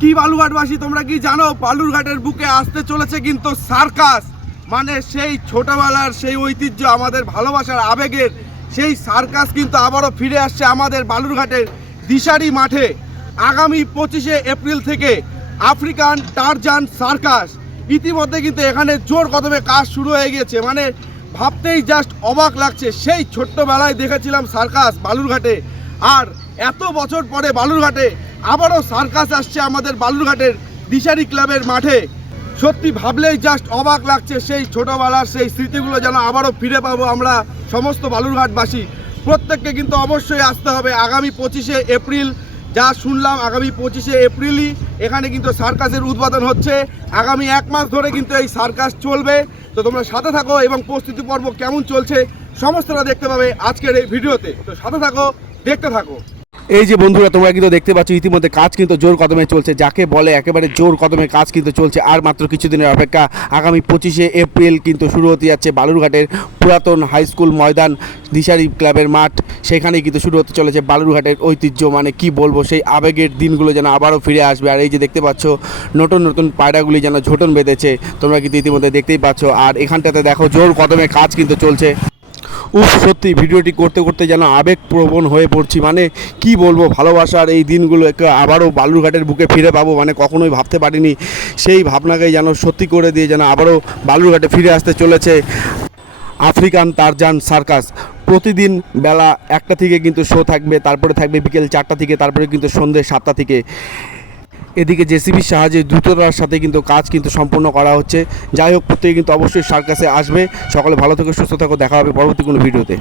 কি বালুঘাটবাসী, তোমরা কি জানো? বালুরঘাটের বুকে আসতে চলেছে কিন্তু সার্কাস। মানে সেই ছোটবেলার সেই ঐতিহ্য, আমাদের ভালোবাসার আবেগের সেই সার্কাস কিন্তু আবারও ফিরে আসছে আমাদের বালুরঘাটের দিশারি মাঠে। আগামী পঁচিশে এপ্রিল থেকে আফ্রিকান টারজান সার্কাস। ইতিমধ্যে কিন্তু এখানে জোর কদমে কাজ শুরু হয়ে গিয়েছে। মানে ভাবতেই জাস্ট অবাক লাগছে। সেই ছোট্টবেলায় দেখেছিলাম সার্কাস বালুরঘাটে। আর এত বছর পরে বালুরঘাটে আবারও সার্কাস আসছে আমাদের বালুরঘাটের দিশারি ক্লাবের মাঠে। সত্যি ভাবলেই জাস্ট অবাক লাগছে সেই ছোটোবেলার সেই স্মৃতিগুলো যেন আবারও ফিরে পাবো আমরা সমস্ত বালুরঘাটবাসী। প্রত্যেককে কিন্তু অবশ্যই আসতে হবে আগামী পঁচিশে এপ্রিল। যা শুনলাম আগামী পঁচিশে এপ্রিলই এখানে কিন্তু সার্কাসের উদ্বোধন হচ্ছে। আগামী এক মাস ধরে কিন্তু এই সার্কাস চলবে। তো তোমরা সাথে থাকো এবং প্রস্তুতি পর্ব কেমন চলছে সমস্তটা দেখতে পাবে আজকের এই ভিডিওতে। তো সাথে থাকো দেখতে থাকো। এই যে বন্ধুরা, তোমরা কিন্তু দেখতে পাচ্ছ, ইতিমধ্যে কাজ কিন্তু জোর কদমে চলছে। যাকে বলে একেবারে জোর কদমে কাজ কিন্তু চলছে, আর মাত্র কিছুদিনের অপেক্ষা, আগামী পঁচিশে এপ্রিল কিন্তু শুরু হতে যাচ্ছে বালুরঘাটের পুরাতন হাই স্কুল ময়দান, দিশারি ক্লাবের মাঠ। সেখানেই কিন্তু শুরু হতে চলেছে বালুরঘাটের ঐতিহ্য। মানে কি বলব, সেই আবেগের দিনগুলো যেন আবারও ফিরে আসবে। আর এই যে দেখতে পাচ্ছ, নতুন নতুন পায়রাগুলি যেন ঝোটন বেঁধেছে। তোমরা কিন্তু ইতিমধ্যে দেখতেই পাচ্ছ। আর এখানটাতে দেখো, জোর কদমে কাজ কিন্তু চলছে। উফ, সত্যি ভিডিওটি করতে করতে যেন আবেগপ্রবণ হয়ে পড়ছি। মানে কি বলব, ভালোবাসার এই দিনগুলো একে আবারও বালুরঘাটের বুকে ফিরে পাবো মানে কখনোই ভাবতে পারিনি। সেই ভাবনাকে যেন সত্যি করে দিয়ে যেন আবারও বালুরঘাটে ফিরে আসতে চলেছে আফ্রিকান তারজান সার্কাস। প্রতিদিন বেলা একটা থেকে কিন্তু শো থাকবে, তারপরে থাকবে বিকেল চারটা থেকে, তারপরে কিন্তু সন্ধ্যে সাতটা থেকে। এদিকে জেসিবির সাহায্যে দ্রুততার সাথে কিন্তু কাজ কিন্তু সম্পূর্ণ করা হচ্ছে। যাই হোক, প্রত্যেকে কিন্তু অবশ্যই সার্কাসে আসবে। সকলে ভালো থেকে, সুস্থ থাকো, দেখা হবে পরবর্তী কোনো ভিডিওতে।